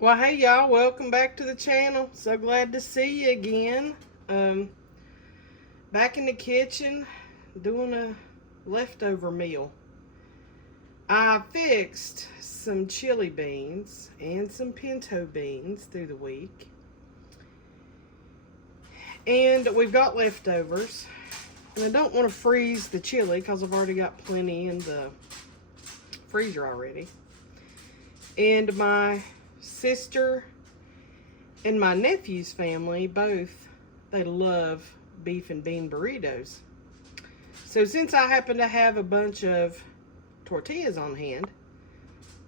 Well, hey y'all, welcome back to the channel. So glad to see you again. Back in the kitchen doing a leftover meal. I fixed some chili beans and some pinto beans through the week. And we've got leftovers. And I don't want to freeze the chili because I've already got plenty in the freezer already. And my sister and my nephew's family both, they love beef and bean burritos. So since I happen to have a bunch of tortillas on hand,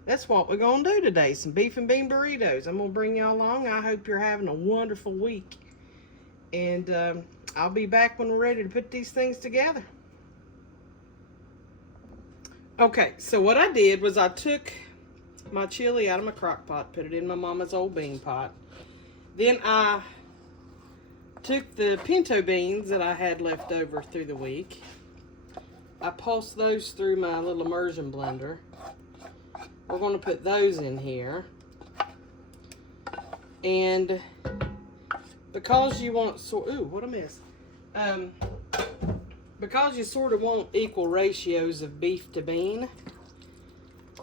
that's what we're gonna do today, some beef and bean burritos. I'm gonna bring y'all along. I hope you're having a wonderful week, and I'll be back when we're ready to put these things together. Okay, so what I did was I took my chili out of my crock pot, put it in my mama's old bean pot. Then I took the pinto beans that I had left over through the week. I pulsed those through my little immersion blender. We're going to put those in here. And because you want, ooh, what a mess. Because you sort of want equal ratios of beef to bean,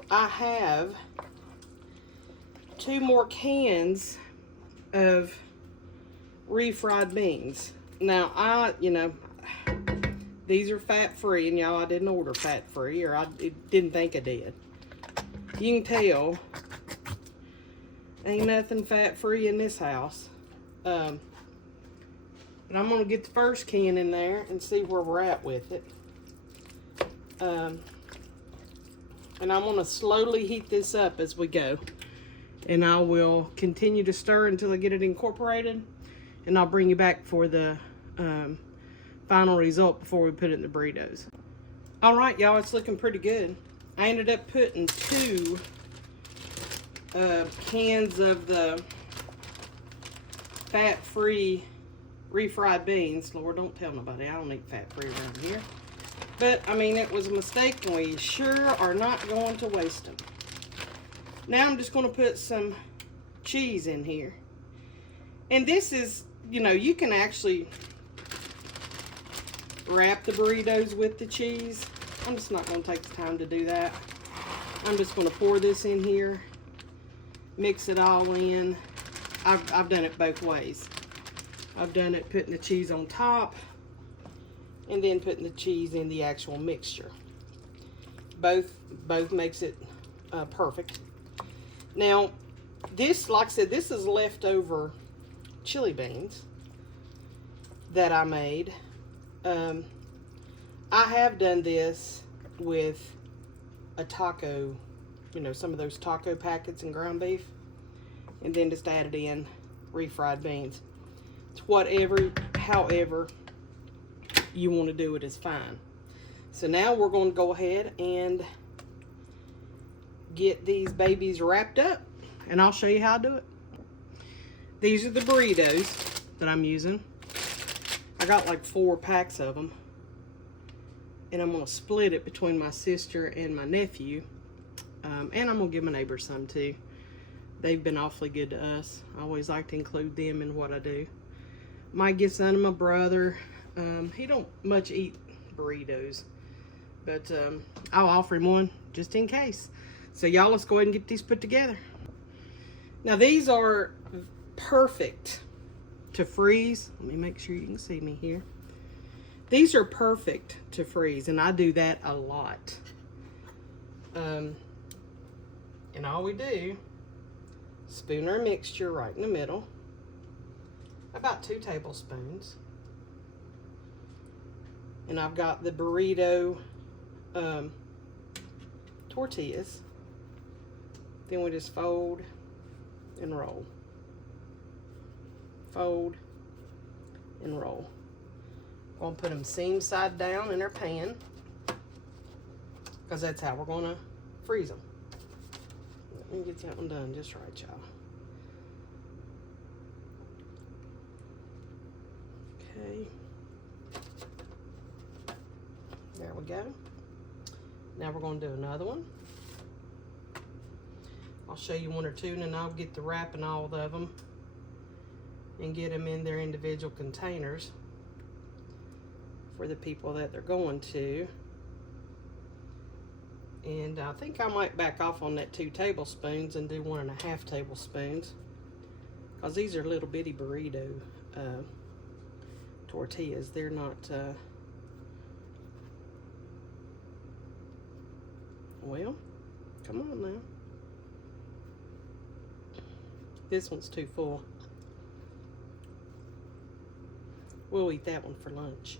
I have 2 more cans of refried beans. Now, these are fat-free, and y'all, I didn't order fat-free, or I didn't think I did. You can tell, ain't nothing fat-free in this house. But I'm going to get the first can in there and see where we're at with it. And I'm going to slowly heat this up as we go. And I will continue to stir until I get it incorporated. And I'll bring you back for the final result before we put it in the burritos. All right, y'all, it's looking pretty good. I ended up putting 2 cans of the fat-free refried beans. Lord, don't tell nobody. I don't eat fat-free around here. But, I mean, it was a mistake, and we sure are not going to waste them. Now I'm just going to put some cheese in here. And this is, you can actually wrap the burritos with the cheese. I'm just not going to take the time to do that. I'm just going to pour this in here, mix it all in. I've done it both ways. I've done it putting the cheese on top and then putting the cheese in the actual mixture. Both makes it perfect. Now, this, like I said, this is leftover chili beans that I made. I have done this with a taco, some of those taco packets and ground beef, and then just added in refried beans. It's however you want to do it is fine. So now we're going to go ahead and get these babies wrapped up, and I'll show you how to do it. These are the burritos that I'm using. I got like 4 packs of them, and I'm going to split it between my sister and my nephew, and I'm going to give my neighbors some too. They've been awfully good to us. I always like to include them in what I do. Might give some to my brother. He don't much eat burritos, but I'll offer him one just in case. So y'all, let's go ahead and get these put together. Now these are perfect to freeze. Let me make sure you can see me here. These are perfect to freeze, and I do that a lot. And all we do, spoon our mixture right in the middle, about 2 tablespoons. And I've got the burrito tortillas. Then we just fold and roll. Fold and roll. I'm going to put them seam side down in our pan, because that's how we're going to freeze them. Let me get that one done just right, y'all. Okay. There we go. Now we're going to do another one. I'll show you one or two, and then I'll get the wrapping all of them and get them in their individual containers for the people that they're going to. And I think I might back off on that 2 tablespoons and do 1.5 tablespoons, because these are little bitty burrito tortillas. They're not well, come on now. This one's too full. We'll eat that one for lunch.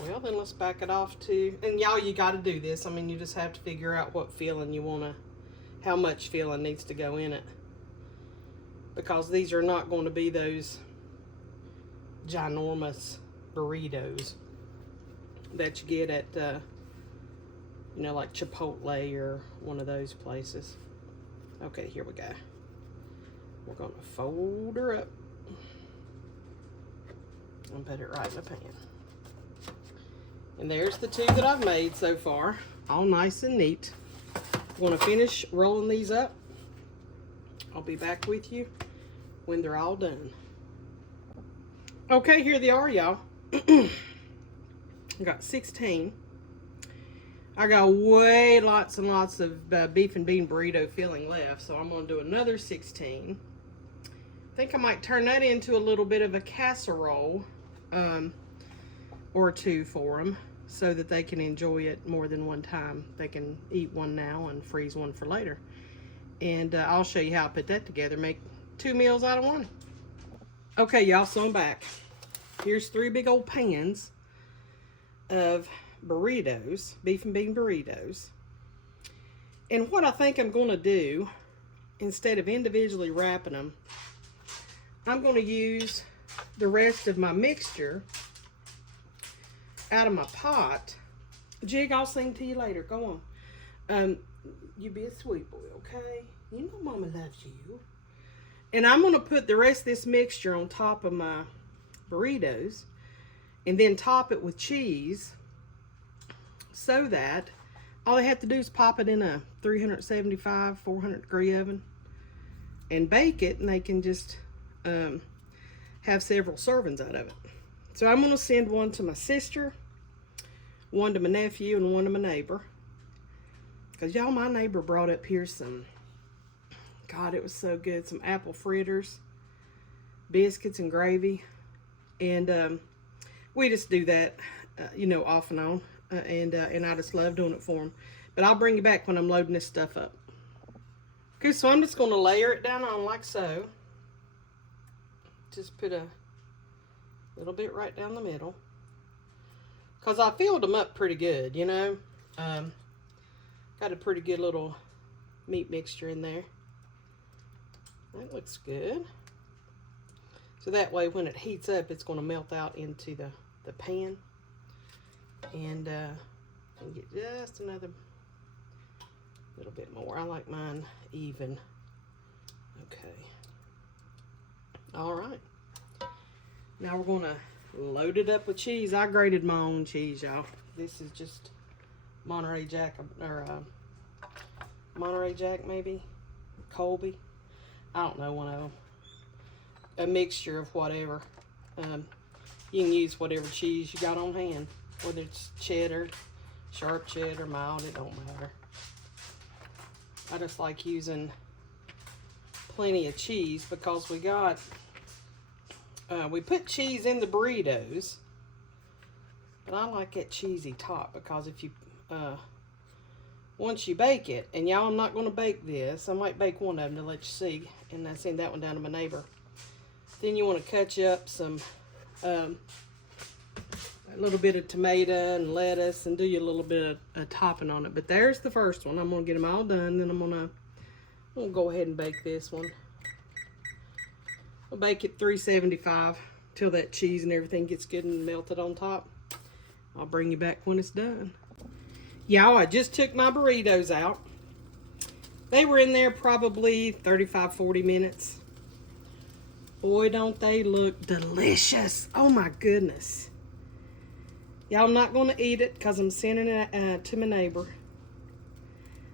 Well, then let's back it off to, and y'all, you got to do this. I mean, you just have to figure out what filling you want to, how much filling needs to go in it. Because these are not going to be those ginormous burritos that you get at, you know, like Chipotle or one of those places. Okay, here we go. We're going to fold her up and put it right in the pan. And there's the 2 that I've made so far, all nice and neat. I'm going to finish rolling these up. I'll be back with you when they're all done. Okay, here they are, y'all. I got 16. I got lots and lots of beef and bean burrito filling left, so I'm going to do another 16. I think I might turn that into a little bit of a casserole or 2 for them, so that they can enjoy it more than one time. They can eat one now and freeze one for later. And I'll show you how I put that together. Make 2 meals out of one. Okay, y'all, so I'm back. Here's 3 big old pans of burritos, beef and bean burritos. And what I think I'm going to do, instead of individually wrapping them, I'm going to use the rest of my mixture out of my pot. Jig, I'll sing to you later. Go on. You be a sweet boy, okay? You know Mama loves you. And I'm going to put the rest of this mixture on top of my burritos and then top it with cheese, so that all they have to do is pop it in a 375, 400 degree oven and bake it, and they can just have several servings out of it. So I'm going to send one to my sister, one to my nephew, and one to my neighbor. Because y'all, my neighbor brought up here some, God, it was so good, some apple fritters, biscuits and gravy. And we just do that, you know, off and on. And I just love doing it for them. But I'll bring you back when I'm loading this stuff up. Okay, so I'm just going to layer it down on like so. Just put a little bit right down the middle. Because I filled them up pretty good, you know. Got a pretty good little meat mixture in there. That looks good. So that way when it heats up, it's going to melt out into the pan. And get just another little bit more. I like mine even. Okay. All right. Now we're going to load it up with cheese. I grated my own cheese, y'all. This is just Monterey Jack, or Monterey Jack maybe, Colby. I don't know, one of them. A mixture of whatever. You can use whatever cheese you got on hand, whether it's cheddar, sharp cheddar, mild, it don't matter. I just like using plenty of cheese because we got, we put cheese in the burritos, but I like that cheesy top because if you, once you bake it, and y'all, I'm not going to bake this. I might bake one of them to let you see, and I send that one down to my neighbor. Then you want to cut you up some, a little bit of tomato and lettuce, and do you a little bit of topping on it. But there's the first one. I'm going to get them all done. Then I'm going to go ahead and bake this one. I'll bake it 375 till that cheese and everything gets good and melted on top. I'll bring you back when it's done. Y'all, I just took my burritos out. They were in there probably 35, 40 minutes. Boy, don't they look delicious. Oh my goodness. Y'all not going to eat it because I'm sending it to my neighbor.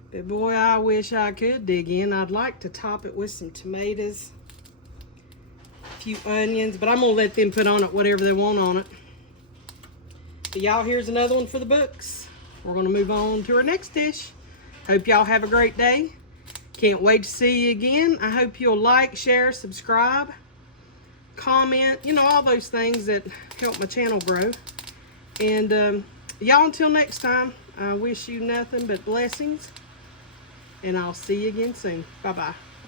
But boy, I wish I could dig in. I'd like to top it with some tomatoes, a few onions, but I'm going to let them put on it whatever they want on it. But y'all, here's another one for the books. We're going to move on to our next dish. Hope y'all have a great day. Can't wait to see you again. I hope you'll like, share, subscribe, comment, you know, all those things that help my channel grow. And y'all, until next time, I wish you nothing but blessings. And I'll see you again soon. Bye-bye.